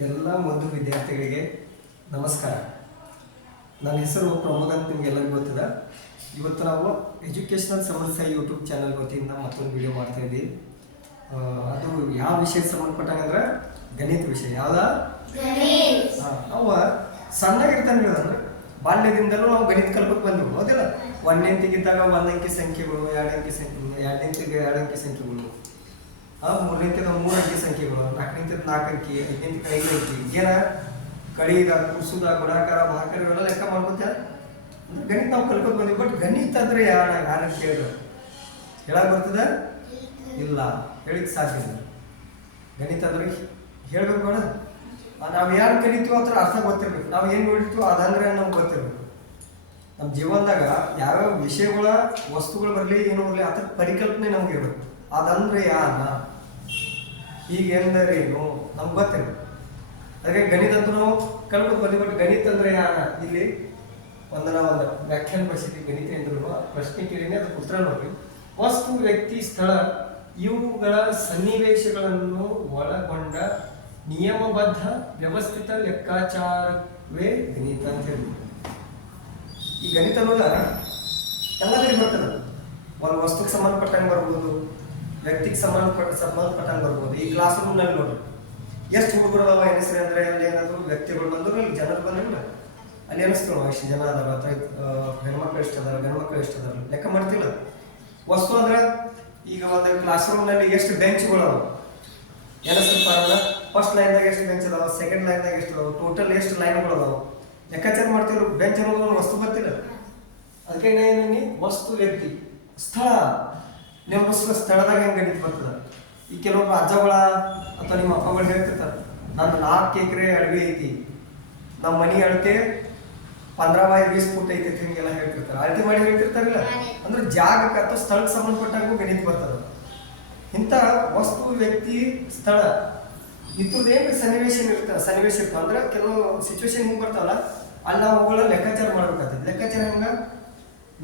ಎಲ್ಲ ಒಂದು ವಿದ್ಯಾರ್ಥಿಗಳಿಗೆ ನಮಸ್ಕಾರ. ನನ್ನ ಹೆಸರು ಪ್ರಮೋದ್ ಅಂತ ನಿಮಗೆಲ್ಲರಿಗೂ ಗೊತ್ತಿದೆ. ಇವತ್ತು ನಾವು ಎಜುಕೇಷನಲ್ ಸಮಸ್ಯೆ ಯೂಟ್ಯೂಬ್ ಚಾನಲ್ ವತಿಯಿಂದ ಮತ್ತೊಂದು ವಿಡಿಯೋ ಮಾಡ್ತಾ ಇದ್ದೀವಿ. ಅದು ಯಾವ ವಿಷಯಕ್ಕೆ ಸಂಬಂಧಪಟ್ಟಂಗಂದ್ರೆ ಗಣಿತ ವಿಷಯ. ಯಾವ್ದ ನಾವು ಸಣ್ಣಗಿರ್ತಾನೆ ಅಂದ್ರೆ ಬಾಲ್ಯದಿಂದಲೂ ನಾವು ಗಣಿತ ಕಲ್ಪಕ್ಕೆ ಬಂದೆವು, ಹೌದಿಲ್ಲ? ಒಂದನೇಂತಿಗಿದ್ದಾಗ ಒಂದಂಕಿ ಸಂಖ್ಯೆಗಳು, ಎರಡಂಕಿ ಸಂಖ್ಯೆಗಳು, ಎರಡನೇಂತಿಗೆ ಎರಡಂಕಿ ಸಂಖ್ಯೆಗಳು, ಮೂರನೇಂತಿದ 3 ಅಂಕಿ ಸಂಖ್ಯೆಗಳು, ನಾಲ್ಕನೇಂತಿದ 4 ಅಂಕಿ, ಐದನೇಂತಿಗೆ 5 ಅಂಕಿ, ಏನ ಕಳೀದ, ಕುಸುದ, ಗುಣಾಕಾರ, ಮಹಾಕಾರ ಇವೆಲ್ಲ ಲೆಕ್ಕ ಮಾಡ್ಕೊತ ಗಣಿತ ನಾವು ಕಲ್ಪಕ್ಕೆ ಬಂದ್ವಿ. ಬಟ್ ಗಣಿತ ಅಂದ್ರೆ ಯಾರು ಕೇಳಿದ್ರು ಹೇಳಕ್ ಬರ್ತದ? ಇಲ್ಲ, ಹೇಳಿಕ್ ಸಾಧ್ಯ ಇಲ್ಲ. ಗಣಿತ ಅಂದ್ರೆ ಹೇಳ್ಬೇಕು ಬೇಡ, ನಾವು ಯಾರು ಕಲಿತೀವೋ ಅದ್ರ ಅರ್ಥ ಗೊತ್ತಿರ್ಬೇಕು. ನಾವು ಏನು ನೋಡಿರ್ತೀವೋ ಅದಂದ್ರೆ ನಮ್ಗೆ ಗೊತ್ತಿರ್ಬೇಕು. ನಮ್ಮ ಜೀವನದಾಗ ಯಾವ್ಯಾವ ವಿಷಯಗಳ ವಸ್ತುಗಳು ಬರಲಿ ಏನೋ ಬರಲಿ ಅದ್ರ ಪರಿಕಲ್ಪನೆ ನಮ್ಗೆ ಇರ್ಬೇಕು. ಅದಂದ್ರೆ ಯಾರ, ಹೀಗೆಂದರೇನು ನಮ್ಗೆ ಗೊತ್ತಿರ್ಬೇಕು. ಅದಕ್ಕೆ ಗಣಿತ ಅಂತ ನಾವು ಕಲ್ಪಕ್ಕೆ ಬಂದ್ವಿ. ಬಟ್ ಗಣಿತ ಅಂದ್ರೆ ಯಾರ, ಇಲ್ಲಿ ಒಂದು ವ್ಯಾಖ್ಯಾನ ಪರಿಸ್ಥಿತಿ ಗಣಿತ ಎಂದ್ರು ಪ್ರಶ್ನೆ ಕೇಳಿನೇ ಅದಕ್ಕೆ ಉತ್ತರ ನೋಡಿ. ವಸ್ತು, ವ್ಯಕ್ತಿ, ಸ್ಥಳ ಇವುಗಳ ಸನ್ನಿವೇಶಗಳನ್ನು ಒಳಗೊಂಡ ನಿಯಮಬದ್ಧ ವ್ಯವಸ್ಥಿತ ಲೆಕ್ಕಾಚಾರವೇ ಗಣಿತ ಅಂತ ಹೇಳಿ. ಈ ಗಣಿತ ಅನ್ನೋದ ಎಲ್ಲ ಕಡೆ ಬರ್ತದೆ. ಒಂದು ವಸ್ತುಕ್ಕೆ ಸಂಬಂಧಪಟ್ಟಂಗೆ ಬರ್ಬೋದು, ವ್ಯಕ್ತಿಗೆ ಸಂಬಂಧಪಟ್ಟಂಗೆ ಬರ್ಬೋದು. ಈ ಕ್ಲಾಸ್ ರೂಮ್ನಲ್ಲಿ ನೋಡ್ರಿ ಎಷ್ಟು ಹುಡುಗರು ಅದಾವ ಎನಿಸ್ರಿ ಅಂದ್ರೆ ಅಲ್ಲಿ ಏನಾದ್ರು ವ್ಯಕ್ತಿಗಳು ಬಂದ್ರು, ಅಲ್ಲಿ ಜನರು ಬಂದಿಲ್ಲ, ಅಲ್ಲಿ ಅನಿಸ್ತು ಎಷ್ಟು ಜನ ಅದಾರ, ಅಥವಾ ಹೆಣ್ಮಕ್ಳು ಎಷ್ಟು ಅದಾರ, ಗಂಡ್ಮಕ್ಳು ಎಷ್ಟು ಅದಾರ ಲೆಕ್ಕ ಮಾಡ್ತಿಲ್ಲ. ವಸ್ತು ಅಂದ್ರೆ ಈಗ ಒಂದು ಕ್ಲಾಸ್ ರೂಮ್ನಲ್ಲಿ ಎಷ್ಟು ಬೆಂಚ್ಗಳು ಅದಾವ ಎನಿಸ್ತಾರಲ್ಲ, ಫಸ್ಟ್ ಲೈನ್ದಾಗ ಎಷ್ಟು ಬೆಂಚ್ ಅದಾವ, ಸೆಕೆಂಡ್ ಲೈನ್ದಾಗ ಎಷ್ಟು ಅದಾವ, ಟೋಟಲ್ ಎಷ್ಟು ಲೈನ್ಗಳು ಅದಾವ ಲೆಕ್ಕಾಚಾರ ಮಾಡ್ತಿದ್ರು. ಬೆಂಚ್ ಅನ್ನೋದು ಒಂದು ವಸ್ತು ಬರ್ತಿಲ್ಲ. ಅದಕ್ಕೆ ಏನೇನು ವಸ್ತು, ವ್ಯಕ್ತಿ, ಸ್ಥಳ ನೆನಪಿಸುವ ಸ್ಥಳದಾಗ ಹೆಂಗೆ ಗಣಿತ ಬರ್ತದೆ. ಈ ಕೆಲವೊಬ್ಬರು ಅಜ್ಜಗಳ ಅಥವಾ ನಿಮ್ಮ ಅಪ್ಪಗಳು ಹೇಳ್ತಿರ್ತಾರೆ, ನಂದು 4 ಎಕರೆ ಅಡವಿ ಐತಿ, ನಮ್ಮ ಮನೆ ಅಳತೆ 15x20 ಫೂಟ್ ಐತಿ, ಹಿಂಗೆಲ್ಲ ಹೇಳ್ತಿರ್ತಾರೆ. ಅಳತೆ ಮಾಡಿ ಹೇಳ್ತಿರ್ತಾರಿಲ್ಲ ಅಂದ್ರೆ ಜಾಗಕ್ಕೆ ಅಥವಾ ಸ್ಥಳಕ್ಕೆ ಸಂಬಂಧಪಟ್ಟಂಗೂ ಗಣಿತ ಬರ್ತದೆ. ಇಂಥ ವಸ್ತು, ವ್ಯಕ್ತಿ, ಸ್ಥಳ ಇದ್ರದ್ದೇನು ಸನ್ನಿವೇಶ ಇರ್ತದೆ ಅಂದ್ರೆ ಕೆಲವು ಸಿಚುವೇಶನ್ ಹಿಂಗೆ ಬರ್ತಾವಲ್ಲ, ಅಲ್ಲಿ ನಾವು ಅವುಗಳ ಲೆಕ್ಕಾಚಾರ ಮಾಡ್ಬೇಕಾಗ್ತದೆ. ಲೆಕ್ಕಾಚಾರ ಹೆಂಗ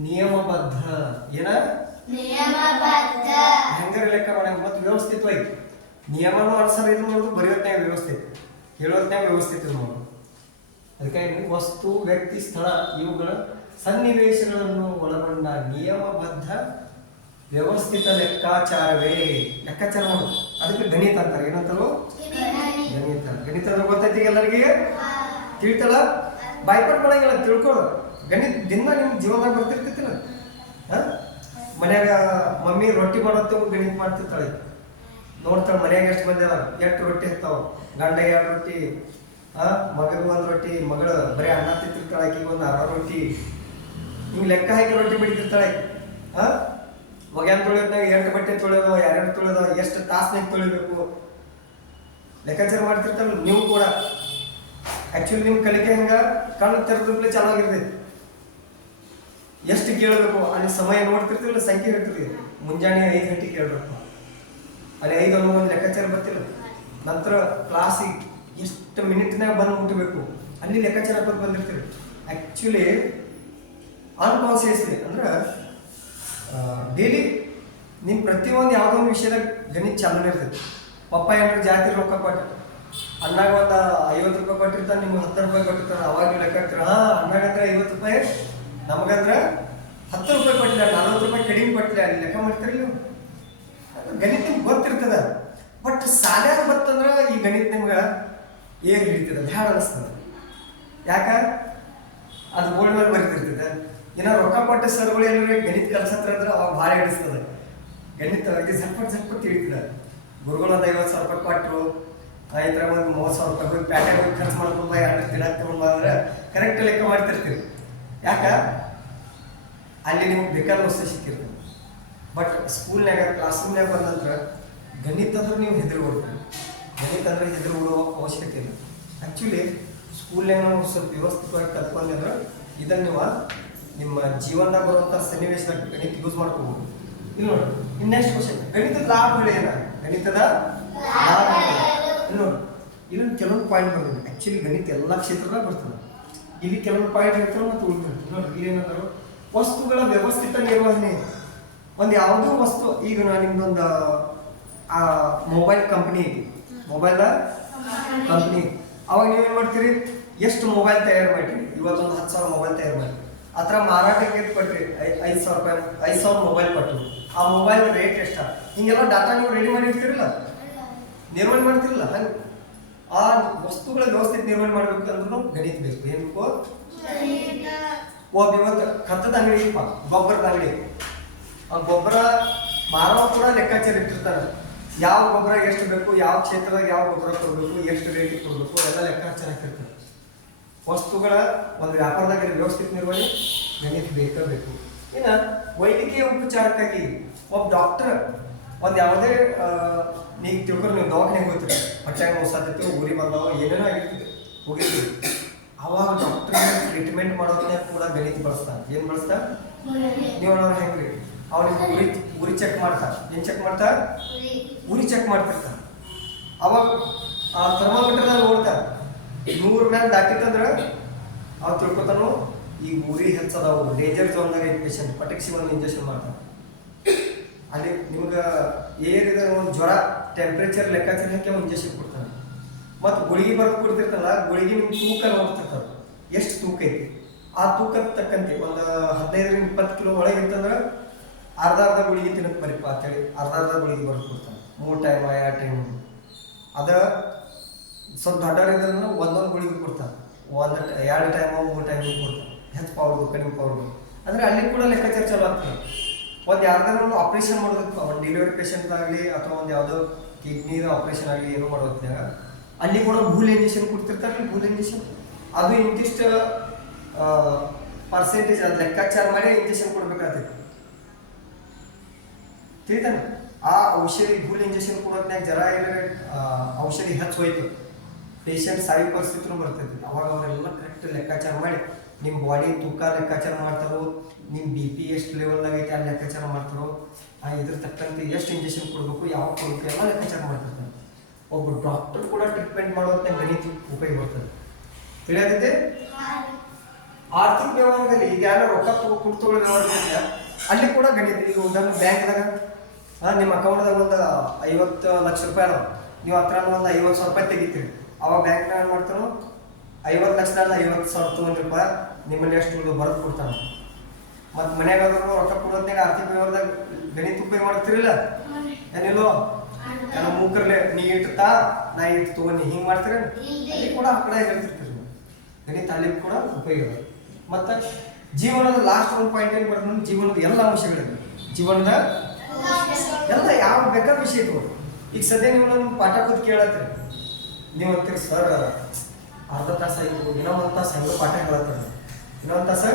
ನಿಯಮಬದ್ಧ, ಏನ ಹೆಂಗಾರ ಲೆಕ್ಕ ಮಾಡ ಮತ್ತು ವ್ಯವಸ್ಥಿತವಾಗಿ ನಿಯಮನೂ ಅನುಸಾರ ಇದು ಮಾಡೋದು, ಬರೆಯೋತ್ನಾಗ ವ್ಯವಸ್ಥಿತ, ಹೇಳೋತ್ನಾಗ ವ್ಯವಸ್ಥಿತ ಮಾಡೋದು. ಅದಕ್ಕಾಗಿ ವಸ್ತು, ವ್ಯಕ್ತಿ, ಸ್ಥಳ ಇವುಗಳ ಸನ್ನಿವೇಶಗಳನ್ನು ಒಳಗೊಂಡ ನಿಯಮಬದ್ಧ ವ್ಯವಸ್ಥಿತ ಲೆಕ್ಕಾಚಾರವೇ ಲೆಕ್ಕಾಚಾರ ಮಾಡೋದು. ಅದಕ್ಕೆ ಗಣಿತ ಅಂತಾರೆ. ಏನಂತಾರೋ ಗಣಿತ. ಗಣಿತ ಅಂದ್ರೆ ಗೊತ್ತೈತಿ ಎಲ್ಲರಿಗೆ, ತಿಳಿತಲ್ಲ, ಬಾಯ್ಪಾಟ್ ಮಾಡಂಗಿಲ್ಲ, ತಿಳ್ಕೊಳ್ಳೋ. ಗಣಿತ ದಿನ ನಿಮ್ಮ ಜೀವನದಾಗ ಬರ್ತಿರ್ತಿಲ್ಲ. ಮನ್ಯಾಗ ಮಮ್ಮಿ ರೊಟ್ಟಿ ಮಾಡೋತ್ತೆ ಗಣಿತ ಮಾಡ್ತಿರ್ತಾಳೆ, ನೋಡ್ತಾಳೆ ಮನ್ಯಾಗ ಎಷ್ಟು ಮಂದಿ ಅದಾರ, ಎಷ್ಟು ರೊಟ್ಟಿ ಹತ್ತಾವ, ಗಂಡ 2 ರೊಟ್ಟಿ, ಮಗಗೆ 1 ರೊಟ್ಟಿ, ಮಗಳು ಬರೀ ಅನ್ನ ತಿಂತಿರ್ತಾಳೆ, ಆಕಿಗೆ ಒಂದು 6 ರೊಟ್ಟಿ, ಹಿಂಗೆ ಲೆಕ್ಕ ಹಾಕಿ ರೊಟ್ಟಿ ಬಿಡ್ತಿರ್ತಾಳೆ. ಮಗನ್ ತೊಳೆಯೋದ್ನಾಗ 2 ಬಟ್ಟೆ ತೊಳೆಯೋದು, 2 ತೊಳೆದ, ಎಷ್ಟು ತಾಸ್ನಾಗ ತೊಳಿಬೇಕು ಲೆಕ್ಕಾಚಾರ ಮಾಡ್ತಿರ್ತಾರಲ್ಲ. ನೀವು ಕೂಡ ಆಕ್ಚುಲಿ ನಿಮ್ಮ ಕಲಿಕೆ ಹೆಂಗ ಕಣ್ಣು ತೆರೆದ್ರೆ ಚಾಲು ಆಗಿರ್ತೈತಿ. ಎಷ್ಟು ಕೇಳಬೇಕು ಅಲ್ಲಿ ಸಮಯ ನೋಡ್ತಿರ್ತಿಲ್ಲ, ಸಂಖ್ಯೆ ಇರ್ತೀವಿ. ಮುಂಜಾನೆ 5 ಗಂಟೆಗೆ ಕೇಳಬೇಕು, ಅಲ್ಲಿ 5 ಅನ್ನೋ ಒಂದು ಲೆಕ್ಕಾಚಾರ ಬರ್ತಿಲ್ಲ. ನಂತರ ಕ್ಲಾಸಿಗೆ ಎಷ್ಟು ಮಿನಿಟ್ನಾಗ ಬಂದು ಮುಟ್ಟಬೇಕು ಅಲ್ಲಿ ಲೆಕ್ಕಾಚಾರ ಹಾಕೋದು ಬಂದಿರ್ತೀವಿ. ಆ್ಯಕ್ಚುಲಿ ಅನ್ಕಾನ್ಸಿಯಸ್ಲಿ ಅಂದ್ರೆ ಡೈಲಿ ನಿಮ್ಮ ಪ್ರತಿಯೊಂದು ಯಾವುದೋ ಒಂದು ವಿಷಯದಾಗ ಗಣಿತ ಚಾಲನೆ ಇರ್ತೈತಿ. ಪಪ್ಪ ಏನಾದ್ರು ಜಾತಿ ರೊಕ್ಕ ಕೊಟ್ಟು ಅನ್ನಾಗ ಒಂದು 50 ರೂಪಾಯಿ ಕೊಟ್ಟಿರ್ತಾನೆ, ನಿಮ್ಗೆ 10 ರೂಪಾಯಿ ಕೊಟ್ಟಿರ್ತಾನೆ, ಅವಾಗ ಲೆಕ್ಕ ಹಾಕ್ತೀರ. ಅನ್ನಾಗಂದ್ರೆ 50 ರೂಪಾಯಿ, ನಮಗಂದ್ರೆ 10 ರೂಪಾಯಿ ಕೊಟ್ಟಿಲ್ಲ, 40 ರೂಪಾಯಿ ಕಡಿಮೆ ಕೊಟ್ಟಿಲ್ಲ, ಅಲ್ಲಿ ಲೆಕ್ಕ ಮಾಡ್ತೀರಿ ನೀವು. ಗಣಿತ ನಿಮ್ಗೆ ಗೊತ್ತಿರ್ತದ. ಬಟ್ ಸಾಲ್ಯಾಗ ಬರ್ತಂದ್ರೆ ಈ ಗಣಿತ ನಿಮ್ಗೆ ಏನು ಹಿಡಿತದ ಬ್ಯಾಡ ಅನಿಸ್ತದೆ. ಯಾಕ ಅದು ಬೋರ್ಡ್ ಮೇಲೆ ಬರೀತಿರ್ತದೆ. ಏನೋ ರೊಕ್ಕ ಕೊಟ್ಟ ಸರ್ಗಳು ಏನಾರ ಗಣಿತ ಕಲ್ಸತ್ರ ಅಂದ್ರೆ ಅವಾಗ ಭಾಳ ಹಿಡಿಸ್ತದೆ. ಗಣಿತ ಸ್ವಲ್ಪ ತಿಳಿತದೆ. ಗುರುಗಳು ಒಂದು 50,000 ರೂಪಾಯಿ ಕೊಟ್ಟರು, ಈ ಥರ ಒಂದು 30,000 ರೂಪಾಯಿ ಹೋಗಿ ಪ್ಯಾಟೆ ಹೋಗಿ ಖರ್ಚು ಮಾಡ್ಕೊಂಡು 2 ತಿನ್ನಕ್ಕೆ ತೊಗೊಂಡು ಅಂದ್ರೆ ಕರೆಕ್ಟ್ ಲೆಕ್ಕ ಮಾಡ್ತಿರ್ತೀವಿ. ಯಾಕ ಅಲ್ಲಿ ನಿಮ್ಗೆ ಬೇಕಾದ ವಸ್ತು ಸಿಕ್ಕಿರ್ತದೆ. ಬಟ್ ಸ್ಕೂಲ್ನಾಗ ಕ್ಲಾಸ್ ರೂಮ್ನಾಗ ಬಂದ ನಂತರ ಗಣಿತ ಅಂದ್ರೆ ನೀವು ಹೆದರಿ ಓಡ್ತೀವಿ. ಗಣಿತ ಅಂದ್ರೆ ಹೆದರಿ ಓಡುವ ಅವಶ್ಯಕತೆ ಇಲ್ಲ. ಆ್ಯಕ್ಚುಲಿ ಸ್ಕೂಲ್ನಾಗ ನಾವು ಸ್ವಲ್ಪ ವ್ಯವಸ್ಥಿತವಾಗಿ ಕಲ್ತ್ಕೊಂಡ್ರೆ ಅಂದ್ರೆ ಇದನ್ನು ನೀವು ನಿಮ್ಮ ಜೀವನದಾಗ ಬರುವಂಥ ಸನ್ನಿವೇಶದಾಗ ಗಣಿತ ಯೂಸ್ ಮಾಡ್ಕೋಬೋದು. ಇಲ್ಲಿ ನೋಡಿ, ಇನ್ನು ನೆಕ್ಸ್ಟ್ ಕ್ವಶನ್, ಗಣಿತದ ಲಾಭಗಳು ಏನ? ಗಣಿತದ ಲಾಭ ಇಲ್ಲಿ ನೋಡಿ, ಇಲ್ಲೊಂದು ಕೆಲವೊಂದು ಪಾಯಿಂಟ್ ಬಂದಿದೆ. ಆ್ಯಕ್ಚುಲಿ ಗಣಿತ ಎಲ್ಲ ಕ್ಷೇತ್ರದಾಗ ಬರ್ತದೆ. ಇಲ್ಲಿ ಕೆಲವೊಂದು ಪಾಯಿಂಟ್ ಹೇಳ್ತಾರೆ ಮತ್ತು ಉಳಿದಿರ್ತೀವಿ. ನೋಡಿ ಇಲ್ಲೇನಾದ್ರು ವಸ್ತುಗಳ ವ್ಯವಸ್ಥಿತ ನಿರ್ವಹಣೆ. ಒಂದು ಯಾವುದೋ ವಸ್ತು, ಈಗ ನಾನು ನಿಮ್ದೊಂದು ಮೊಬೈಲ್ ಕಂಪ್ನಿ ಐತಿ, ಮೊಬೈಲ್ ಕಂಪ್ನಿ. ಅವಾಗ ನೀವೇನು ಮಾಡ್ತೀರಿ, ಎಷ್ಟು ಮೊಬೈಲ್ ತಯಾರು ಮಾಡಿರಿ, ಇವತ್ತೊಂದು 10,000 ಮೊಬೈಲ್ ತಯಾರು ಮಾಡಿ ಆ ಥರ ಮಾರಾಟಕ್ಕೆ ಕೊಟ್ರಿ, 5,000 ರೂಪಾಯಿ 5,000 ಮೊಬೈಲ್ ಕೊಟ್ಟು ಆ ಮೊಬೈಲ್ ರೇಟ್ ಎಷ್ಟ, ಹಿಂಗೆಲ್ಲ ಡಾಟಾ ನೀವು ರೆಡಿ ಮಾಡಿರ್ತೀರಲ್ಲ, ನಿರ್ವಹಣೆ ಮಾಡ್ತಿರಲ್ಲ, ಹಂಗೆ ಆ ವಸ್ತುಗಳ ವ್ಯವಸ್ಥಿತ ನಿರ್ವಹಣೆ ಮಾಡ್ಬೇಕು ಅಂದ್ರೂ ಗಣಿತ ಬೇಕು. ಏನ್ ಬೇಕು? ಒಬ್ಬ ಇವತ್ತು ಕತ್ತದ ಅಂಗಡಿ ಇಪ್ಪ, ಗೊಬ್ಬರದ ಅಂಗಡಿ, ಆ ಗೊಬ್ಬರ ಮಾರವ ಕೂಡ ಲೆಕ್ಕಾಚಾರ ಇಟ್ಟಿರ್ತಾನೆ. ಯಾವ ಗೊಬ್ಬರ ಎಷ್ಟು ಬೇಕು, ಯಾವ ಕ್ಷೇತ್ರದಾಗ ಯಾವ ಗೊಬ್ಬರ ಕೊಡಬೇಕು, ಎಷ್ಟು ರೇಟಿಗೆ ಕೊಡಬೇಕು, ಎಲ್ಲ ಲೆಕ್ಕಾಚಾರ ಇಟ್ಟಿರ್ತಾರೆ. ವಸ್ತುಗಳ ಒಂದು ವ್ಯಾಪಾರದಾಗ ವ್ಯವಸ್ಥಿತ ನಿರ್ವಹಣೆ ಗಣಿತ ಬೇಕು. ಇನ್ನು ವೈದ್ಯಕೀಯ ಉಪಚಾರಕ್ಕಾಗಿ ಒಬ್ಬ ಡಾಕ್ಟರ್ ಒಂದು ಯಾವುದೇ ನೀವು ತಿಳ್ಕೊಂಡು ನೀವು ದವಾಖಾನೆಗೆ ಹೋಗ್ತೀರಿ, ಹೊಟ್ಟೆಗೆ ನೋಸಾತೈತಿ, ಊರಿಗೆ ಬಂದವ ಏನೇನೋ ಆಗಿರ್ತೀವಿ, ಹೋಗಿರ್ತೀವಿ, ಅವಾಗ ಡಾಕ್ಟರ್ ಟ್ರೀಟ್ಮೆಂಟ್ ಮಾಡೋದನ್ನ ಕೂಡ ಗಣಿತ ಬಳಸ್ತಾನೆ. ಏನು ಬಳಸ್ತಾ? ನೀವು ಅವ್ರು ಹೆಂಗ್ರಿ, ಅವ್ರಿಗೆ ಉರಿ ಚೆಕ್ ಮಾಡ್ತಾರೆ. ಏನು ಚೆಕ್ ಮಾಡ್ತಾರೆ? ಉರಿ ಚೆಕ್ ಮಾಡ್ತಿರ್ತಾರೆ. ಅವಾಗ ಆ ಥರ್ಮೋಮೀಟರ್ದಾಗ ನೋಡ್ತಾರೆ, 100 ಮೇಲೆ ದಾಟಿತ್ತಂದ್ರೆ ಅವ್ರು ತಿಳ್ಕೊತಾನು ಈಗ ಉರಿ ಹೆಚ್ಚದವು, ಡೇಂಜರ್ ಝೋನ್ದಾಗ ಐತೆ ಪೇಷಂಟ್, ಪಟಕ್ಸಿ ಒಂದು ಇಂಜೆಕ್ಷನ್ ಮಾಡ್ತಾರೆ. ಅಲ್ಲಿ ನಿಮ್ಗೆ ಏರಿದ ಒಂದು ಜ್ವರ ಟೆಂಪ್ರೇಚರ್ ಲೆಕ್ಕಾಚಾರ ಹಾಕಿ ಅವ್ನು ಇಂಜೆಕ್ಷನ್ ಕೊಡ್ತಾನೆ. ಮತ್ತು ಗುಳಿಗೆ ಬರೆದು ಕೊಡ್ತಿರ್ತಲ್ಲ, ಗುಳಿಗೆ ನಿಮ್ಮ ತೂಕ ನೋಡ್ತಿರ್ತಾರೆ, ಎಷ್ಟು ತೂಕ ಐತಿ, ಆ ತೂಕದ ತಕ್ಕಂತೆ ಒಂದು 15-20 ಕಿಲೋ ಒಳಗೆ ಇರ್ತಂದ್ರೆ ಅರ್ಧ ಗುಳಿಗೆ ತಿನ್ನಕ್ಕೆ ಬರೀಪ್ಪ ಅಂತೇಳಿ ಅರ್ಧ ಗುಳಿಗೆ ಬರೆದು ಕೊಡ್ತಾನೆ. 3 ಟೈಮ್ 2 ಟೈಮ್. ಅದ ಸ್ವಲ್ಪ ದೊಡ್ಡವರಿದ್ರೆ ಒಂದೊಂದು ಗುಳಿಗೆ ಕೊಡ್ತಾನೆ, 2 ಟೈಮ್ 3 ಟೈಮ್ ಕೊಡ್ತಾನೆ, ಹೆಚ್ಚು ಪೌಡ್ರು ಕಡಿಮೆ ಪೌಡ್ರು. ಅಂದರೆ ಅಲ್ಲಿ ಕೂಡ ಲೆಕ್ಕಾಚಾರ ಚಲೋ ಆಗ್ತದೆ. ಒಂದು ಯಾರ್ದಾರು ಒಂದು ಆಪ್ರೇಷನ್ ಮಾಡೋದಕ್ಕೆ, ಒಂದು ಡೆಲಿವರಿ ಪೇಷಂಟ್ ಆಗಲಿ ಅಥವಾ ಒಂದು ಯಾವುದೋ ಕಿಡ್ನಿದ ಆಪ್ರೇಷನ್ ಆಗಲಿ ಏನೋ ಮಾಡೋದ್ನಾಗ ಅಲ್ಲಿ ಕೂಡ ಭೂಲ್ ಇಂಜೆಕ್ಷನ್ ಕೊಡ್ತಿರ್ತಾರೆ. ಭೂಲ್ ಇಂಜೆಕ್ಷನ್ ಅದು ಇಂತಿಷ್ಟು ಪರ್ಸೆಂಟೇಜ್ ಅದು ಲೆಕ್ಕಾಚಾರ ಮಾಡಿ ಇಂಜೆಕ್ಷನ್ ಕೊಡ್ಬೇಕಾಗ್ತೈತಿ, ತಿಳಿತಾನೆ. ಆ ಔಷಧಿ ಭೂಲ್ ಇಂಜೆಕ್ಷನ್ ಕೊಡೋದ್ನಾಗ ಜರ ಏನಾರ ಔಷಧಿ ಹೆಚ್ಚು ಹೋಯ್ತು, ಪೇಷಂಟ್ ಸಾಯೋ ಪರಿಸ್ಥಿತಿನೂ ಬರ್ತೈತಿ. ಅವಾಗ ಅವರೆಲ್ಲ ಕರೆಕ್ಟ್ ಲೆಕ್ಕಾಚಾರ ಮಾಡಿ ನಿಮ್ಮ ಬಾಡಿ ತೂಕ ಲೆಕ್ಕಾಚಾರ ಮಾಡ್ತಾರೋ, ನಿಮ್ಮ BP ಎಷ್ಟು ಲೆವೆಲ್ದಾಗ ಐತೆ ಅಲ್ಲಿ ಲೆಕ್ಕಾಚಾರ ಮಾಡ್ತಾರೋ, ಇದ್ರ ತಕ್ಕಂತೆ ಎಷ್ಟು ಇಂಜೆಕ್ಷನ್ ಕೊಡಬೇಕು, ಯಾವ ಕೊಡಬೇಕು ಎಲ್ಲ ಲೆಕ್ಕಾಚಾರ ಮಾಡ್ತಿರ್ತಾರೆ. ಒಬ್ಬ ಡಾಕ್ಟರ್ ಕೂಡ ಟ್ರೀಟ್ಮೆಂಟ್ ಮಾಡೋದನ್ನ ಗಣಿತ ಉಪಯೋಗ ಬರ್ತದೆ, ತಿಳಿಯೋದೈತೆ. ಆರ್ಥಿಕ ವ್ಯವಹಾರದಲ್ಲಿ ಈಗ ಯಾರು ರೊಕ್ಕ ಕೊಡ್ತೊಳ್ಳೋ ವ್ಯವಹಾರ ಅಲ್ಲಿ ಕೂಡ ಗಣಿತ. ಈಗ ಉದಾಹರಣೆ ಬ್ಯಾಂಕ್ದಾಗ ನಿಮ್ಮ ಅಕೌಂಟ್ದಾಗ ಒಂದು 50 ಲಕ್ಷ ರೂಪಾಯಿ ಅದಾವ, ನೀವು ಹತ್ರ ಒಂದು 50,000 ರೂಪಾಯಿ ತೆಗಿತೀರಿ. ಅವಾಗ ಬ್ಯಾಂಕ್ನಾಗ ಏನು ಮಾಡ್ತಾನೋ 50 ಲಕ್ಷದಾಗ 50,000 ತೊಗೊಂಡ್ರಪ್ಪ ನಿಮ್ಮಲ್ಲಿ ಎಷ್ಟು ಬರೆದು ಕೊಡ್ತಾನೆ. ಮತ್ತು ಮನ್ಯಾಗಾದ್ರೂ ರೊಕ್ಕ ಕೊಡೋದ್ನಾಗ ಆರ್ಥಿಕ ವ್ಯವಹಾರದಾಗ ಗಣಿತ ಉಪಯೋಗ ಮಾಡ್ತಿರಲಿಲ್ಲ ಏನಿಲ್ಲೋ, ಎಲ್ಲ ಮೂಕರ್ಲೆ ನೀ ಇಡ್ತಾ ನಾ ಇಟ್ಟು ತೊಗೊಂಡು ಹಿಂಗೆ ಮಾಡ್ತೀರ, ಅಲ್ಲಿ ಕೂಡ ಆ ಕಡೆ ಹೇಳ್ತಿರ್ತೀರಿ ಗಣಿತ, ಅಲ್ಲಿ ಕೂಡ ಉಪಯೋಗ. ಮತ್ತು ಜೀವನದ ಲಾಸ್ಟ್ ಒಂದು ಪಾಯಿಂಟ್ ಏನು ಬರ್ತದೆ, ಜೀವನದ ಎಲ್ಲ ಅಂಶಗಳಿವೆ, ಜೀವನದ ಎಲ್ಲ ಯಾವ ಬೇಕಾದ ವಿಷಯ ಇತ್ತು. ಈಗ ಸದ್ಯ ನೀವು ನನ್ನ ಪಾಠ ಕೂತ್ ಕೇಳತ್ತೀರಿ, ನೀವು ಅಂತೀರಿ ಸರ್ ಅರ್ಧ ತಾಸು ಆಯ್ತು, ಇನ್ನೊಂದು ತಾಸು ಹಂಗೆ ಪಾಠ ಕೇಳತ್ತಾರೆ, ಇನ್ನೊಂದು ತಾಸು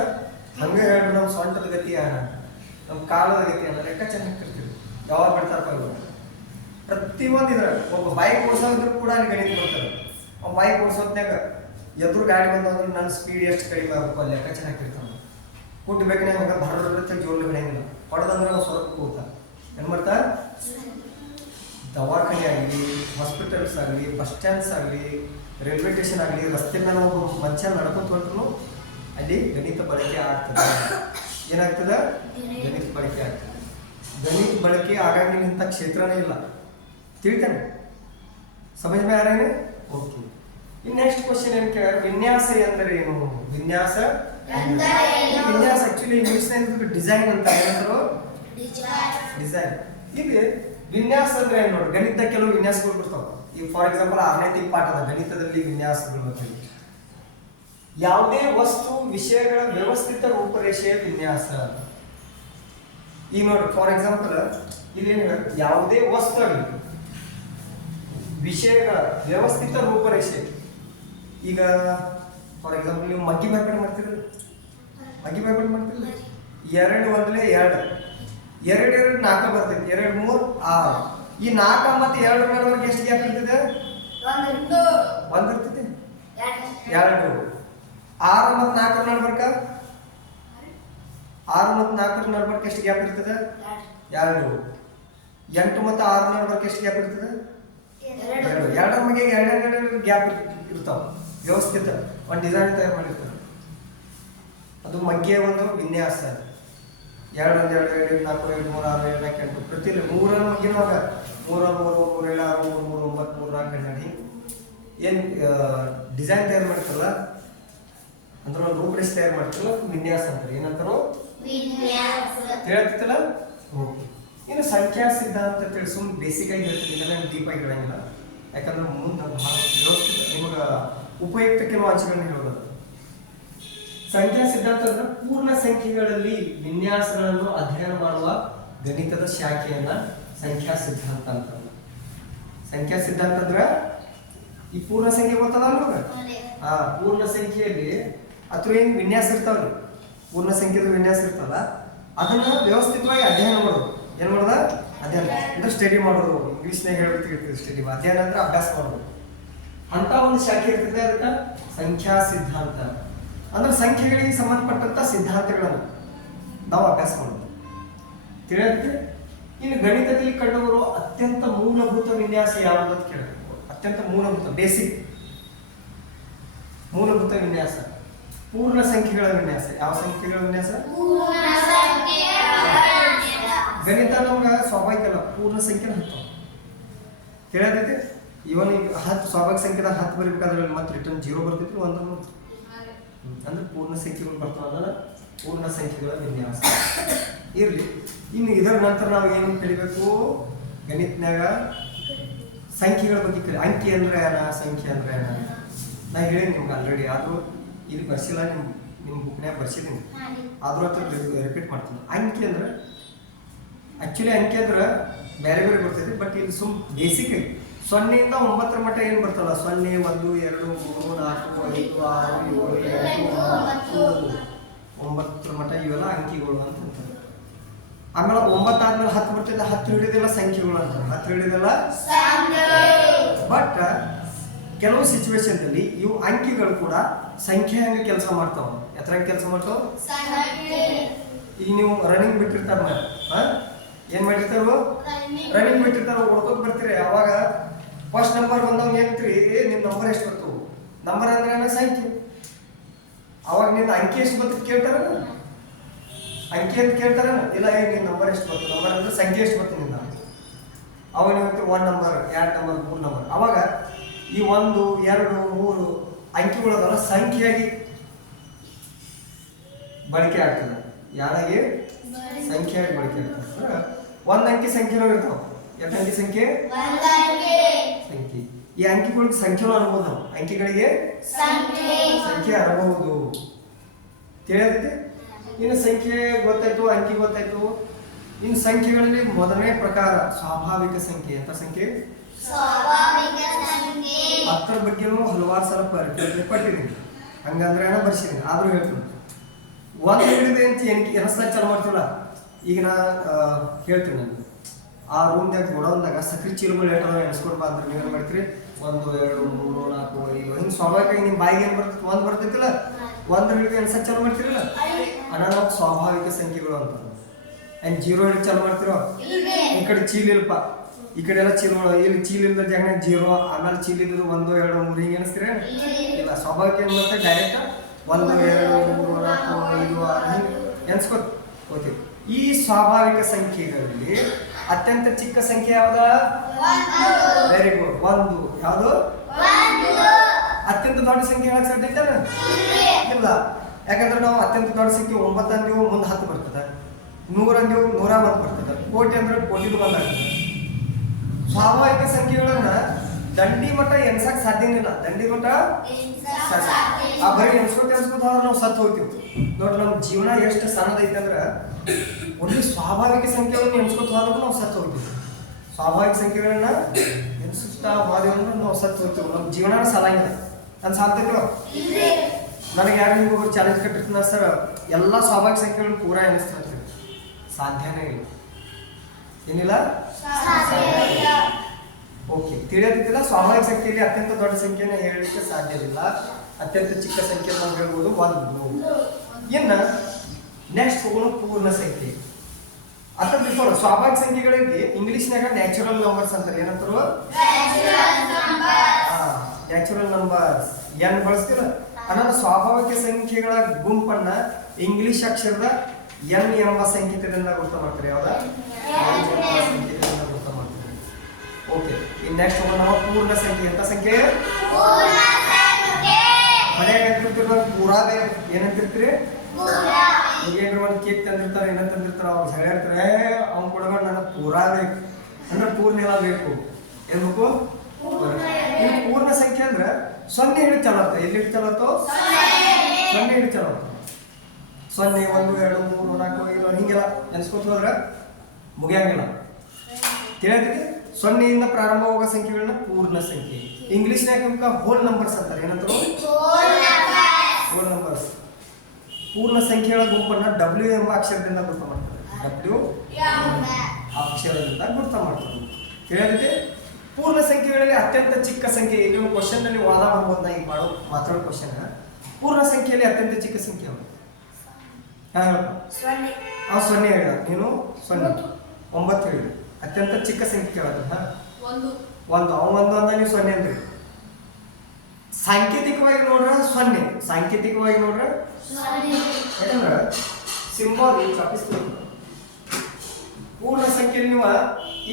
ಹಂಗೆ ಹೇಳ್ರಿ, ನಮ್ಮ ಸೊಂಟದ ಗತಿ ನಮ್ಮ ಕಾಲದ ಗತಿ ಅನ್ನೋ ಲೆಕ್ಕಾಚಾರ ಹಾಕಿರ್ತೀವಿ. ಯಾವಾಗ ಬಿಡ್ತಾರಪ್ಪ ಇವರು ಪ್ರತಿಯೊಂದು ಇದ್ರ. ಒಬ್ಬ ಬೈಕ್ ಓಡಿಸೋದ್ರು ಕೂಡ ಅಲ್ಲಿ ಗಣಿತ ಬರ್ತಾರೆ. ಅವ್ನು ಬೈಕ್ ಓಡಿಸೋದ್ನಾಗ ಎದುರು ಗಾಡಿ ಬಂದಂದ್ರೆ ನನ್ನ ಸ್ಪೀಡ್ ಎಷ್ಟು ಕಡಿಮೆ ಆಗಬೇಕು ಅಲ್ಲಿ ಲೆಕ್ಕಾಚಾರ ಹಾಕಿರ್ತಾನೆ. ಕುಟ್ಬೇಕನೇ ಹಂಗೆ ಭರತ್ತೆ ಜೋರ್ಲಿ ಬೆಳೆಯಂಗಿಲ್ಲ, ಹೊಡೆದಂದ್ರೆ ನಾವು ಸ್ವರ್ಗ ಹೋಗ್ತಾ ಏನು ಮಾಡ್ತಾ. ದವಾಖಾನೆ ಆಗಲಿ, ಹಾಸ್ಪಿಟಲ್ಸ್ ಆಗಲಿ, ಬಸ್ ಸ್ಟ್ಯಾಂಡ್ಸ್ ಆಗಲಿ, ರೈಲ್ವೆ ಸ್ಟೇಷನ್ ಆಗಲಿ, ರಸ್ತೆ ಮೇಲೆ ಒಬ್ಬ ಮನುಷ್ಯ ನಡ್ಕೊಂತ ಹೊರಟು ಅಲ್ಲಿ ಗಣಿತ ಬಳಕೆ ಆಗ್ತದೆ. ಏನಾಗ್ತದೆ? ಗಣಿತ ಬಳಕೆ ಆಗ್ತದೆ. ಗಣಿತ ಬಳಕೆ ಆಗಾಗಿನಂಥ ಕ್ಷೇತ್ರನೇ ಇಲ್ಲ, ತಿಳಿತಾನೆ. ಸಮझ में आ रहा है? ओके. ಇನ್ನು ನೆಕ್ಸ್ಟ್ ಕ್ವಶನ್ ಏನು ಕೇಳಿದ್ರೆ ವಿನ್ಯಾಸ ಎಂದರೆ ಏನು? ವಿನ್ಯಾಸ ವಿನ್ಯಾಸ ಆಕ್ಚುಲಿ ಇಂಗ್ಲಿಷ್ನಲ್ಲಿ ಡಿಸೈನ್ ಅಂತ ಏನಂದ್ರು, ಡಿಸೈನ್. ಈಗ ವಿನ್ಯಾಸ ಅಂದ್ರೆ ಏನು ನೋಡಿ, ಗಣಿತ ಕೆಲವು ವಿನ್ಯಾಸಗಳು ಬರ್ತಾವ. ಈಗ ಫಾರ್ ಎಕ್ಸಾಂಪಲ್ 6ನೇ ಪಾಠದ ಗಣಿತದಲ್ಲಿ ವಿನ್ಯಾಸಗಳು ಬರ್ತೀವಿ. ಯಾವುದೇ ವಸ್ತು ವಿಷಯಗಳ ವ್ಯವಸ್ಥಿತ ರೂಪರೇಷೆಯ ವಿನ್ಯಾಸ. ಈಗ ನೋಡಿ ಫಾರ್ ಎಕ್ಸಾಂಪಲ್ ಇಲ್ಲಿ ಏನು ಯಾವುದೇ ವಸ್ತು ಆಗಲಿ ವಿಷಯಗಳ ವ್ಯವಸ್ಥಿತ ರೂಪರೇಷೆ. ಈಗ ಫಾರ್ ಎಕ್ಸಾಂಪಲ್ ನೀವು ಮಗ್ಗಿ ಬ್ಯಾಪಡ್ ಮಾಡ್ತಿರಲ್ಲ, ಮಗ್ಗಿ ಬ್ಯಾಪಡ್ ಮಾಡ್ತಿರಲ್ಲ, 2 1 2 2 2 4 ಬರ್ತೈತಿ, 2 3 6. ಈ 4 ಮತ್ತು 2 ನಡುವೆ ಎಷ್ಟು ಗ್ಯಾಪ್ ಇರ್ತದೆ? 1 ಇರ್ತೈತಿ, 2. 6 ಮತ್ತು 4 ನಡುವೆ 6 ಮತ್ತು 4 ನಡುವೆ ಎಷ್ಟು ಗ್ಯಾಪ್ ಇರ್ತದೆ? 2. 8 ಮತ್ತು 6 ನಡುವೆ ಎಷ್ಟು ಗ್ಯಾಪ್ ಇರ್ತದೆ? 2. 2 ಮಗೆ 2 ಗ್ಯಾಪ್ ಇರ್ತಾವ. ವ್ಯವಸ್ಥಿತ ಒಂದು ಡಿಸೈನ್ ತಯಾರು ಮಾಡಿರ್ತಾರೆ, ಅದು ಮಗ್ಗಿಯ ಒಂದು ವಿನ್ಯಾಸ. 2 1 2 2 4 2 3 6 7 8 ಪ್ರತಿ 3 ಮಗ್ಗಿನವಾಗ 3 3 3 7 6 3 3 9 3 4 ಕನ್ನಡಿ ಏನು ಡಿಸೈನ್ ತಯಾರು ಮಾಡ್ತಲ್ಲ ಅಂದ್ರೆ ಒಂದು ರೂಪರೇಷೆ ತಯಾರು ಮಾಡ್ತಲ್ಲ ವಿನ್ಯಾಸ ಅಂತಾರೆ. ಏನಂತಾರೋ ಹೇಳ್ತಿತ್ತಲ್ಲ. ಓಕೆ, ಇನ್ನು ಸಂಖ್ಯಾ ಸಿದ್ಧಾಂತ ಅಂತೇಳಿ ಸುಮ್ಮನೆ ಬೇಸಿಕ್ ಆಗಿ ಹೇಳ್ತೀನಿ, ಇದೆಲ್ಲ ಡೀಪ್ ಆಗಿ ಹೇಳಂಗಿಲ್ಲ. ಯಾಕಂದ್ರೆ ಮುಂದೆ ಭಾಳ ವ್ಯವಸ್ಥಿತ ನಿಮ್ಗೆ ಉಪಯುಕ್ತ ಕೆಲವು ಅಂಶಗಳನ್ನ ಹೇಳೋದು. ಸಂಖ್ಯಾ ಸಿದ್ಧಾಂತ ಅಂದ್ರೆ ಪೂರ್ಣ ಸಂಖ್ಯೆಗಳಲ್ಲಿ ವಿನ್ಯಾಸಗಳನ್ನು ಅಧ್ಯಯನ ಮಾಡುವ ಗಣಿತದ ಶಾಖೆಯನ್ನ ಸಂಖ್ಯಾ ಸಿದ್ಧಾಂತ ಅಂತ. ಸಂಖ್ಯಾ ಸಿದ್ಧಾಂತ ಅಂದ್ರೆ ಈ ಪೂರ್ಣ ಸಂಖ್ಯೆ ಗೊತ್ತಲ್ಲ ನಮ್ಗೆ. ಪೂರ್ಣ ಸಂಖ್ಯೆಯಲ್ಲಿ ಅಥವಾ ಏನು ವಿನ್ಯಾಸ ಇರ್ತಾವ್ರಿ, ಪೂರ್ಣ ಸಂಖ್ಯೆದ ವಿನ್ಯಾಸ ಇರ್ತಲ್ಲ, ಅದನ್ನ ವ್ಯವಸ್ಥಿತವಾಗಿ ಅಧ್ಯಯನ ಮಾಡೋದು. ಏನ್ ಮಾಡೋದ? ಅಧ್ಯಯನ ಅಂದ್ರೆ ಸ್ಟಡಿ ಮಾಡೋದು. ಇಂಗ್ಲೀಷ್ನಾಗ ಹೇಳ್ತಿರ್ತೀವಿ ಸ್ಟಡಿ. ಅಧ್ಯಯನ ಅಂದ್ರೆ ಅಭ್ಯಾಸ ಮಾಡೋದು. ಅಂತ ಒಂದು ಶಾಖೆ ಇರ್ತದೆ, ಅದಕ್ಕೆ ಸಂಖ್ಯಾ ಸಿದ್ಧಾಂತ ಅಂದ್ರೆ ಸಂಖ್ಯೆಗಳಿಗೆ ಸಂಬಂಧಪಟ್ಟಂತ ಸಿದ್ಧಾಂತಗಳನ್ನು ನಾವು ಅಭ್ಯಾಸ ಮಾಡೋದು. ತಿಳಿಯುತ್ತೆ. ಇನ್ನು ಗಣಿತದಲ್ಲಿ ಕಂಡುಬರುವ ಅತ್ಯಂತ ಮೂಲಭೂತ ವಿನ್ಯಾಸ ಯಾವುದು ಅಂತ ಕೇಳಬೇಕು. ಅತ್ಯಂತ ಮೂಲಭೂತ ಬೇಸಿಕ್ ಮೂಲಭೂತ ವಿನ್ಯಾಸ ಪೂರ್ಣ ಸಂಖ್ಯೆಗಳ ವಿನ್ಯಾಸ. ಯಾವ ಸಂಖ್ಯೆಗಳ ವಿನ್ಯಾಸ? ಗಣಿತ ನಮ್ಗೆ ಸ್ವಾಭಾವಿಕ ಅಲ್ಲ, ಪೂರ್ಣ ಸಂಖ್ಯೆ 10 ತಿಳಿಯತೈತಿ. ಇವನ್ ಈಗ 10 ಸ್ವಾಭಾವಿಕ ಸಂಖ್ಯೆದಾಗ 10 ಬರೀಬೇಕಾದ್ರೆ ಮತ್ತೆ ರಿಟರ್ನ್ 0 ಬರ್ತೈತಿ, 1 ಅಂದ್ರೆ ಪೂರ್ಣ ಸಂಖ್ಯೆಗಳು ಬರ್ತಾವಲ್ಲ, ಪೂರ್ಣ ಸಂಖ್ಯೆಗಳ ವಿನ್ಯಾಸ ಇರ್ಲಿ. ಇನ್ನು ಇದರ ನಂತರ ನಾವು ಏನು ಕಲಿಬೇಕು ಗಣಿತನಾಗ? ಸಂಖ್ಯೆಗಳ ಬಗ್ಗೆ ಕಲಿ. ಅಂಕಿ ಅಂದ್ರೆ ಏನ, ಸಂಖ್ಯೆ ಅಂದ್ರೆ ಏನ ನಾ ಹೇಳಿ ನಿಮ್ಗೆ ಆಲ್ರೆಡಿ. ಆದ್ರೂ ಇಲ್ಲಿ ಬರ್ಸಿಲ್ಲ, ನಿಮ್ಮ ಬುಕ್ನ್ಯಾಗ ಬರ್ಸಿದ್ದೀನಿ, ಆದ್ರೂ ಅಂತ ರಿಪೀಟ್ ಮಾಡ್ತೀನಿ. ಅಂಕಿ ಅಂದ್ರೆ ಆಕ್ಚುಲಿ ಅಂಕಿ ಅಂದ್ರೆ ಬೇರೆ ಬೇರೆ ಬರ್ತೈತಿ, ಬಟ್ ಇಲ್ಲಿ ಸುಮ್ ಬೇಸಿಕ್ 0 ಇಂದ 9 ಮಟ್ಟ ಏನು ಬರ್ತಲ್ಲ, 0 1 2 3 4 5 6 7 8 9 ಮಟ್ಟ ಇವೆಲ್ಲ ಅಂಕಿಗಳು ಅಂತ ಅಂತಾರೆ. ಆಮೇಲೆ 9 ಆದ್ಮೇಲೆ 10 ಬರ್ತೈತೆ, 10 ಹಿಡಿದೆಲ್ಲ ಸಂಖ್ಯೆಗಳು ಅಂತಾರೆ. 10 ಹಿಡಿದೆಲ್ಲ ಬಟ್ ಕೆಲವು ಸಿಚುವೇಶನ್ ಅಲ್ಲಿ ಇವು ಅಂಕಿಗಳು ಕೂಡ ಸಂಖ್ಯೆ ಹಂಗೆ ಕೆಲಸ ಮಾಡ್ತಾವ. ಎತ್ತರ ಕೆಲಸ ಮಾಡ್ತಾವ. ಈಗ ನೀವು ರನ್ನಿಂಗ್ ಬಿಟ್ಟಿರ್ತಾರ, ಏನ್ ಮಾಡಿರ್ತಾರೋ ರನ್ನಿಂಗ್ ಬಿಟ್ಟಿರ್ತಾರ, ಓಡ್ಕೋತ ಬರ್ತೀರಿ. ಅವಾಗ ಫಸ್ಟ್ ನಂಬರ್ ಬಂದವ್ ಏನ್ರಿ, ನಿಮ್ ನಂಬರ್ ಎಷ್ಟು ಬಂತು? ನಂಬರ್ ಅಂದ್ರೆ ಸಂಖ್ಯೆ. ಅವಾಗ ನಿನ್ನ ಅಂಕಿ ಎಷ್ಟು ಬಂತು ಕೇಳ್ತಾರ, ಅಂಕಿ ಅಂತ ಕೇಳ್ತಾರ ಇಲ್ಲ, ನಿನ್ ನಂಬರ್ ಎಷ್ಟು ಬಂತು? ನಂಬರ್ ಅಂದ್ರೆ ಸಂಖ್ಯೆ ಎಷ್ಟು ಬಂತು ನಿನ್ನ. ಅವಾಗ ನೀವು 1 ನಂಬರ್ 2 ನಂಬರ್ 3 ನಂಬರ್. ಅವಾಗ ಈ 1 2 3 ಅಂಕಿಗಳದಲ್ಲ ಸಂಖ್ಯೆಯಾಗಿ ಬಳಕೆ ಆಗ್ತದೆ. ಯಾರಾಗಿ ಸಂಖ್ಯೆಯಾಗಿ ಬಳಕೆ ಆಗ್ತದೆ. 1 ಅಂಕಿ ಸಂಖ್ಯೆಗಳು ಇರ್ತಾವ. ಎಷ್ಟು ಅಂಕಿ ಸಂಖ್ಯೆ? ಸಂಖ್ಯೆ. ಈ ಅಂಕಿಗಳಿಗೆ ಸಂಖ್ಯೆಗಳು ಅನ್ಬೋದು. ನಾವು ಅಂಕಿಗಳಿಗೆ ಸಂಖ್ಯೆ ಅನ್ಬಹುದು. ತಿಳಿಯುತ್ತೆ. ಇನ್ನು ಸಂಖ್ಯೆ ಗೊತ್ತಾಯ್ತು, ಅಂಕಿ ಗೊತ್ತಾಯ್ತು. ಇನ್ನು ಸಂಖ್ಯೆಗಳಲ್ಲಿ ಮೊದಲನೇ ಪ್ರಕಾರ ಸ್ವಾಭಾವಿಕ ಸಂಖ್ಯೆ. ಅಂತ ಸಂಖ್ಯೆ ಅದ್ರ ಬಗ್ಗೆನೂ ಹಲವಾರು ಸಲ ಪಟ್ಟಿದ್ದೀನಿ, ಹಂಗಂದ್ರೆ ಬರ್ಸಿದ್ದೀನಿ. ಆದ್ರೂ ಹೇಳ್ತೀನಿ, 1 ಹಿಡಿದೆ ಅಂತ ಎನಸ್ತಾ ಚಾಲು ಮಾಡ್ತೀವಲ್ಲ. ಈಗ ನಾ ಹೇಳ್ತೀನಿ, ನಾನು ಆ ರೂಮ್ದಾಗ ಗೋಡೌನ್ದಾಗ ಸಕ್ರಿ ಚೀಲಗಳು ಏಟಾವ ಎಣಿಸ್ಕೊಂಡು ಬಾ ಅಂದ್ರೆ ನೀವೇನು ಮಾಡ್ತೀರಿ? 1 2 3 4 5 ಹಿಂಗೆ ಸ್ವಾಭಾವಿಕವಾಗಿ ನಿಮ್ಮ ಬಾಯಿಗೆ ಏನು ಬರ್ತೈತಿ? 1 ಬರ್ತೈತಿಲ್ಲ, 1 ಹಿಡಿದು ಎಣ್ಸಕ್ ಚಾಲು ಮಾಡ್ತೀರಲ್ಲ, ಅನ್ನ ಸ್ವಾಭಾವಿಕ ಸಂಖ್ಯೆಗಳು ಅಂತ. ಆ್ಯಂಡ್ 0 ಹಿಡಿದು ಚಾಲು ಮಾಡ್ತಿರೋ. ಈ ಕಡೆ ಚೀಲ ಇಲ್ಲಪ್ಪ, ಈ ಕಡೆ ಎಲ್ಲ ಚೀಲಗಳು. ಇಲ್ಲಿ ಚೀಲ ಇಲ್ಲದ ಜಾಗ 0, ಆಮೇಲೆ ಚೀಲ ಇದ್ದು 1 2 3 ಹಿಂಗೆ ಎಣಿಸ್ತೀರ ಇಲ್ಲ. ಸ್ವಾಭಾವಿಕ ಏನು ಮಾಡ್ತಾರೆ? ಡೈರೆಕ್ಟ್ 1 2 3 4 5 6 ಹಿಂಗೆ ಎನ್ಸ್ಕೊತ ಹೋಗ್ತೀವಿ. ಈ ಸ್ವಾಭಾವಿಕ ಸಂಖ್ಯೆಗಳಲ್ಲಿ ಅತ್ಯಂತ ಚಿಕ್ಕ ಸಂಖ್ಯೆ ಯಾವ್ದ? Very good, 1. ಯಾವುದು? ಅತ್ಯಂತ ದೊಡ್ಡ ಸಂಖ್ಯೆ ಹೇಳಕ್ ಸಾಧ್ಯ ಐತೆ ಇಲ್ಲ. ಯಾಕಂದ್ರೆ ನಾವು ಅತ್ಯಂತ ದೊಡ್ಡ ಸಂಖ್ಯೆ 9 ಅಂದೇವು, ಮುಂದೆ 10 ಬರ್ತದೆ. 100 ಅಂದೇವು, 101 ಬರ್ತದೆ. ಕೋಟಿ ಅಂದ್ರೆ ಕೋಟಿದು ಬಂದಾಗ್ತದೆ. ಸ್ವಾಭಾವಿಕ ಸಂಖ್ಯೆಗಳನ್ನ ದಂಡಿ ಮಟ್ಟ ಎನ್ಸಕ್ ಸಾಧ್ಯನಿಲ್ಲ. ದಂಡಿ ಮಟ್ಟ ಆ ಬರೀ ಎನ್ಸ್ಕೊತ ನಾವು ಸತ್ತು ಹೋಗ್ತೀವಿ. ನೋಡ್ರಿ, ನಮ್ಮ ಜೀವನ ಎಷ್ಟು ಸಣ್ಣದೈತೆ ಅಂದ್ರೆ ಒಂದು ಸ್ವಾಭಾವಿಕ ಸಂಖ್ಯೆಗಳನ್ನು ಎನ್ಸ್ಕೊತ ಹೋದ್ರೂ ನಾವು ಸತ್ತು ಹೋಗ್ತೀವಿ. ಸ್ವಾಭಾವಿಕ ಸಂಖ್ಯೆಗಳನ್ನ ಎನ್ಸುತ್ತಾ ಹೋದೇವು ಅಂದ್ರೆ ನಾವು ಸತ್ತು ಹೋಗ್ತೀವಿ. ನಮ್ಮ ಜೀವನ ಸಾಲಾಗಿಲ್ಲ. ನಾನು ಸಾಧ್ಯ ನನಗೆ ಯಾರು ನಿಮ್ಗೊಬ್ಬರು ಚಾಲೆಂಜ್ ಕಟ್ಟಿರ್ತೀನಿ ಸರ್, ಎಲ್ಲ ಸ್ವಾಭಾವಿಕ ಸಂಖ್ಯೆಗಳನ್ನು ಪೂರಾ ಎನಿಸ್ತಾ ಇರ್ತೀವಿ. ಸಾಧ್ಯನೇ ಇಲ್ಲ. ಏನಿಲ್ಲ. ಓಕೆ, ತಿಳಿಯೋದಿಲ್ಲ. ಸ್ವಾಭಾವಿಕ ಸಂಖ್ಯೆಯಲ್ಲಿ ಅತ್ಯಂತ ದೊಡ್ಡ ಸಂಖ್ಯೆನ ಹೇಳಲಿಕ್ಕೆ ಸಾಧ್ಯವಿಲ್ಲ. ಅತ್ಯಂತ ಚಿಕ್ಕ ಸಂಖ್ಯೆ ನಾವು ಹೇಳ್ಬೋದು 1. ಇನ್ನು ನೆಕ್ಸ್ಟ್ ಹೋಗೋಣ ಪೂರ್ಣ ಸಂಖ್ಯೆ. ಅದ್ರ ಬಿಫೋರ್ ಸ್ವಾಭಾವಿಕ ಸಂಖ್ಯೆಗಳಿಗೆ ಇಂಗ್ಲಿಷ್ನಾಗ ನ್ಯಾಚುರಲ್ ನಂಬರ್ಸ್ ಅಂತಾರೆ. ಏನಂತಾರು? ನ್ಯಾಚುರಲ್ ನಂಬರ್ಸ್ ಏನ್ ಬಳಸ್ತೀರ ಅನ್ನೋದು. ಸ್ವಾಭಾವಿಕ ಸಂಖ್ಯೆಗಳ ಗುಂಪನ್ನ ಇಂಗ್ಲಿಷ್ ಅಕ್ಷರದ N ಎಂಬ ಸಂಕೇತದಿಂದ ಗುರ್ತ ಮಾಡ್ತಾರೆ. ಯಾವ್ದ? ಸಂಕೇತದಿಂದ ಗುರ್ತ ಮಾಡ್ತಾರೆ. ಓಕೆ ಇನ್ ನೆಕ್ಸ್ಟ್ ಹೋಗೋಣ ನಾವು ಪೂರ್ಣ ಸಂಖ್ಯೆ. ಎಂತ ಸಂಖ್ಯೆ? ಮನೆಯಾಗ ಅಂತಿರ್ತೀರ ಪೂರಾ ಬೇಕು. ಏನಂತಿರ್ತೀರಿ? ಈಗೇನ್ರ ಒಂದು ಕೇಕ್ ತಂದಿರ್ತಾರೆ, ಏನಂತ ತಂದಿರ್ತಾರೆ, ಅವ್ರು ಹೇಳ್ತಾರೆ ಅವ್ನು ಕೊಡ್ಕೊಂಡು ನನಗೆ ಪೂರಾ ಬೇಕು ಅಂದ್ರೆ ಪೂರ್ಣ ಎಲ್ಲ ಬೇಕು. ಏನ್ ಬೇಕು? ಪೂರ್ಣ ಸಂಖ್ಯೆ ಅಂದ್ರೆ ಸೊನ್ನೆ ಹಿಡಿದು ಚಲೋತ್ತ. ಎಲ್ಲಿ ಹಿಡಿದು ಚಲೋತ್ತೋ? ಸೊನ್ನೆ ಹಿಡಿದು ಚಲೋತ್ತ. 0 1 2 3 4 5 ಹಿಂಗೆಲ್ಲ ನೆನ್ಸ್ಕೊತ ಹೋದ್ರೆ ಮುಗಿಯಂಗಿಲ್ಲ. ತಿಳಿದ್ರಿ? ಸೊನ್ನೆಯಿಂದ ಪ್ರಾರಂಭವಾಗುವ ಸಂಖ್ಯೆಗಳನ್ನ ಪೂರ್ಣ ಸಂಖ್ಯೆ. ಇಂಗ್ಲಿಷ್ನಾಗ ಹೋಲ್ ನಂಬರ್ಸ್ ಅಂತಾರೆ. ಏನಂತಾರೆ? Hole numbers. ಪೂರ್ಣ ಸಂಖ್ಯೆಗಳ ಗುಂಪನ್ನ W ಎಂಬ ಅಕ್ಷರದಿಂದ ಗುರುತ ಮಾಡ್ತಾರೆ. W ಅಕ್ಷರದಿಂದ ಗುರುತ ಮಾಡ್ತಾರೆ. ತಿಳಿದ್ರಿ? ಪೂರ್ಣ ಸಂಖ್ಯೆಗಳಲ್ಲಿ ಅತ್ಯಂತ ಚಿಕ್ಕ ಸಂಖ್ಯೆ. ಈಗ ಕ್ವಶನ್ ನಲ್ಲಿ ವಾದ ಮಾಡ್ಬೋದು. ನಾ ಈಗ ಮಾತಾಡೋ ಕ್ವಶನ್ ಪೂರ್ಣ ಸಂಖ್ಯೆಯಲ್ಲಿ ಅತ್ಯಂತ ಚಿಕ್ಕ ಸಂಖ್ಯೆ ಯಾವುದು? ಸೊನ್ನೆ ಹೇಳ. ನೀನು 9 ಹೇಳಿ. ಅತ್ಯಂತ ಚಿಕ್ಕ ಸಂಖ್ಯೆ ಯಾವುದು? ಒಂದು. ಅವ ಒಂದು ಅಂದ ನೀವು 0 ಅಂದ್ರಿ. ಸಾಂಕೇತಿಕವಾಗಿ ನೋಡ್ರ 0. ಸಾಂಕೇತಿಕವಾಗಿ ನೋಡ್ರ ಯಾಕಂದ್ರ ಸಿಂಬಾಲ್ ಚಾಪಿಸ್ತೀವಿ. ಪೂರ್ಣ ಸಂಖ್ಯೆಯಲ್ಲಿ ನೀವು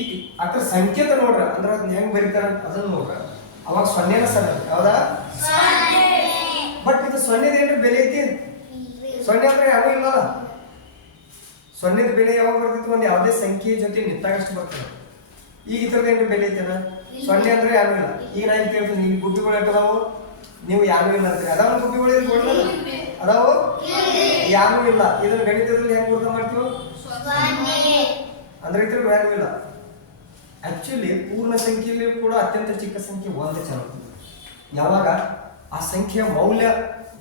ಈಗ ಅದ್ರ ಸಂಕೇತ ನೋಡ್ರ ಅಂದ್ರೆ ಅದನ್ನ ಹೆಂಗ್ ಬರೀತಾರ ಅದನ್ನ ನೋಡ್ರ ಅವಾಗ 0ನ ಸಣ್ಣ. ಹೌದಾ? ಬಟ್ ಇದು 0ದ ಏನ್ರ ಬೆಲೆ ಐತಿ? 0 ಅಂದ್ರೆ ಯಾವ ಇಲ್ಲ. 0ದ ಬೆಲೆ ಯಾವಾಗ ಬರ್ತಿತ್ತು? ಒಂದು ಯಾವುದೇ ಸಂಖ್ಯೆ ಜೊತೆ ನಿಂತಾಗಷ್ಟು ಬರ್ತದೆ. ಈಗ ಇತರದ ಏನ್ರ ಬೆಲೆ ಐತೆನ? 0 ಅಂದ್ರೆ ಯಾರು ಇಲ್ಲ. ಈಗ ನಾ ಕೇಳ್ತೀನಿ, ನೀವು ಗುಬ್ಬಿಗಳು ಎಟ್ಟದಾವು? ನೀವು ಯಾರು ಇಲ್ಲ ಅಂತೀರಿ. ಅದಾವ ಗುಬ್ಬಿಗಳು ಅದಾವು? ಯಾರು ಇಲ್ಲ. ಇದನ್ನ ಗಣಿತದಲ್ಲಿ ಹೆಂಗ್ ಗುರುತ ಮಾಡ್ತೀವಿ? ಅಂದ್ರೆ ಇದ್ರ ಯಾರು ಇಲ್ಲ. ಆಕ್ಚುಲಿ ಪೂರ್ಣ ಸಂಖ್ಯೆಯಲ್ಲಿ ಕೂಡ ಅತ್ಯಂತ ಚಿಕ್ಕ ಸಂಖ್ಯೆ 1 ಚಲೋ. ಯಾವಾಗ ಆ ಸಂಖ್ಯೆಯ ಮೌಲ್ಯ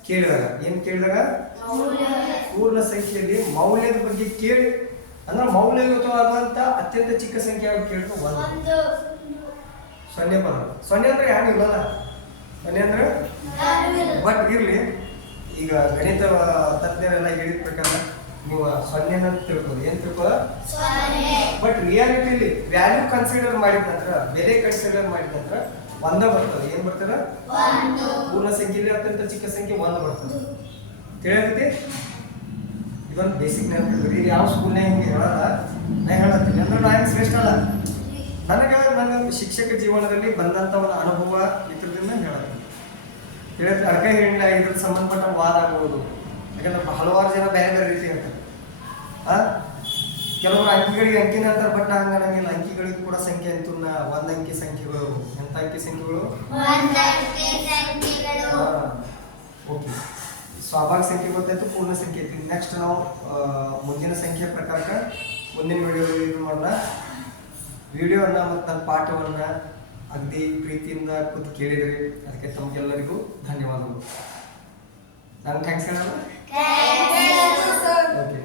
ಕೇಳಿದಾಗ, ಏನ್ ಕೇಳಿದಾಗ? ಪೂರ್ಣ ಸಂಖ್ಯೆಯಲ್ಲಿ ಮೌಲ್ಯದ ಬಗ್ಗೆ ಕೇಳಿ ಅಂದ್ರೆ ಮೌಲ್ಯಯುತವಾದಂತ ಅತ್ಯಂತ ಚಿಕ್ಕ ಸಂಖ್ಯೆ ಯಾವಾಗ ಕೇಳಿದ್ರು? 1. 0 ಬರೋದು. 0 ಅಂದ್ರೆ ಯಾರು ಇಲ್ಲಲ್ಲ. 0 ಅಂದ್ರೆ ಬಟ್ ಇರ್ಲಿ. ಈಗ ಗಣಿತ ತಜ್ಞರೆಲ್ಲ ಹೇಳಿದ ಪ್ರಕಾರ ನೀವು 0 ಅಂತ ತಿಳ್ಬೋದು. ಏನ್ ತಿಳ್ಕೋ? ಬಟ್ ರಿಯಾಲಿಟಿಲಿ ವ್ಯಾಲ್ಯೂ ಕನ್ಸಿಡರ್ ಮಾಡಿದ ನಂತರ, ಬೆಲೆ ಕನ್ಸಿಡರ್ ಮಾಡಿದ ನಂತರ 1 ಬರ್ತದೆ. ಏನ್ ಬರ್ತದ? ಪೂರ್ಣ ಸಂಖ್ಯೆಯಲ್ಲಿ ಅತ್ಯಂತ ಚಿಕ್ಕ ಸಂಖ್ಯೆ 1 ಬರ್ತದೆ. ತಿಳಿಯತ್ತೆ? ಇದೊಂದು ಬೇಸಿಕ್ ನೆನಪಿಡ್ರಿ. ಇದು ಯಾವ ಸ್ಕೂಲ್ನಾಗ ಹಿಂಗೆ ಹೇಳಲ್ಲ. ನಾ ಹೇಳತ್ತೀನಿ ಅಂದ್ರೆ ನಾ ಏನು ಶ್ರೇಷ್ಠ ಅಲ್ಲ. ನನ್ನ ಶಿಕ್ಷಕ ಜೀವನದಲ್ಲಿ ಬಂದಂಥ ಒಂದು ಅನುಭವ ಇದ್ರದಿಂದ ಹೇಳತ್ತೀನಿ. ಹೇಳಿದ್ರೆ ಅರ್ಗ ಹೇಳಿಲ್ಲ ಇದ್ರ ಸಂಬಂಧಪಟ್ಟ ವಾದ ಆಗ್ಬೋದು. ಯಾಕಂದ್ರೆ ಹಲವಾರು ಜನ ಬೇರೆ ಬೇರೆ ರೀತಿ ಹೇಳ್ತಾರೆ. ಕೆಲವರು ಅಂಕಿಗಳಿಗೆ ಅಂಕಿನ ಅಂತಾರೆ. ಬಟ್ ಹಂಗಂಗಿಲ್ಲ. ಅಂಕಿಗಳಿಗೂ ಕೂಡ ಸಂಖ್ಯೆ ಅಂತೂ 1 ಅಂಕಿ ಸಂಖ್ಯೆಗಳು. ಎಂತ ಅಂಕಿ ಸಂಖ್ಯೆಗಳು? ಓಕೆ. ಸ್ವಾಭಾವಿಕ ಸಂಖ್ಯೆ ಗೊತ್ತಾಯ್ತು, ಪೂರ್ಣ ಸಂಖ್ಯೆ ಐತಿ. ನೆಕ್ಸ್ಟ್ ನಾವು ಮುಂದಿನ ಸಂಖ್ಯೆ ಪ್ರಕಾರಕ್ಕೆ ಮುಂದಿನ ವಿಡಿಯೋದಲ್ಲಿ ಇದು ಮಾಡೋಣ. ವಿಡಿಯೋನ ಮತ್ತು ನನ್ನ ಪಾಠವನ್ನು ಅಗದಿ ಪ್ರೀತಿಯಿಂದ ಕೂತು ಕೇಳಿದ್ರಿ. ಅದಕ್ಕೆ ತಮಗೆಲ್ಲರಿಗೂ ಧನ್ಯವಾದಗಳು. ನಾನು ಥ್ಯಾಂಕ್ಸ್ ಹೇಳೋಣ. ಓಕೆ.